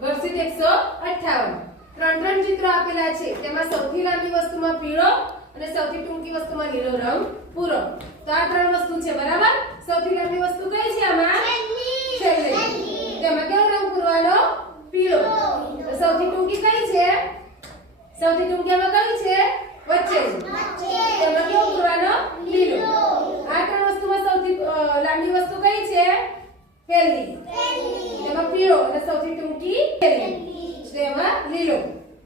Worksheet 158 ત્રણ ચિત્રો આપેલા છે તેમાં સૌથી લાંબી વસ્તુમાં પીળો અને સૌથી ટૂંકી વસ્તુમાં લીલો રંગ પૂરો. તો આ ત્રણ વસ્તુ છે બરાબર. સૌથી લાંબી વસ્તુ કઈ છે આમાં? છેલ્લી. તેમાં કયો રંગ પૂરવાનો? પીળો. તો સૌથી ટૂંકી કઈ છે? સૌથી ટૂંકી આમાં કઈ છે? વચ્ચે. તેમાં કયો પૂરવાનો? લીલો. આ ત્રણ વસ્તુમાં સૌથી લાંબી વસ્તુ કઈ છે? પહેલી. તેમાં પીળો અને સૌથી ટૂંકી છેલ્લી. તેમાં લીલો.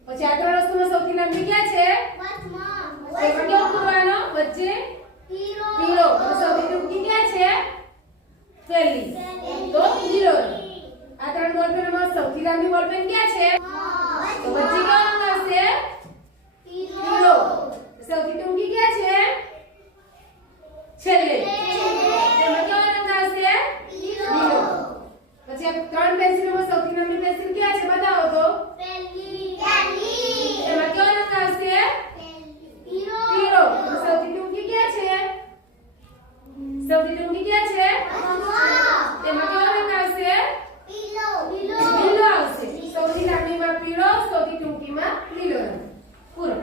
પછી આ ત્રણ વસ્તુમાં સૌથી લાંબી ક્યાં છે? તેમાં કયો પૂરવાનો? વચ્ચે પીળો અને સૌથી ટૂંકી ક્યાં છે? પહેલી. તો લીલો. આ ત્રણ બોલપેનમાં સૌથી લાંબી બોલપેન ક્યાં છે? તો વચ્ચે કયો રંગ આવશે? પીળો. સૌથી ટૂંકી ક્યાં છે? છેલ્લે. તેમાં કયો રંગ આવશે? લીલો. પછી આ ત્રણ પેન્સિલોમાં સૌથી લાંબી પેન્સિલ ક્યાં છે? બતાવો તો. તેમાં કયો રંગ આવશે? પીળો. સૌથી ટૂંકી ક્યાં છે? સૌથી ટૂંકી ક્યાં છે? તેમાં કયો રંગ આવશે? લીલો આવશે. સૌથી લાંબીમાં પીળો, સૌથી ટૂંકીમાં લીલો રંગ. પૂરો.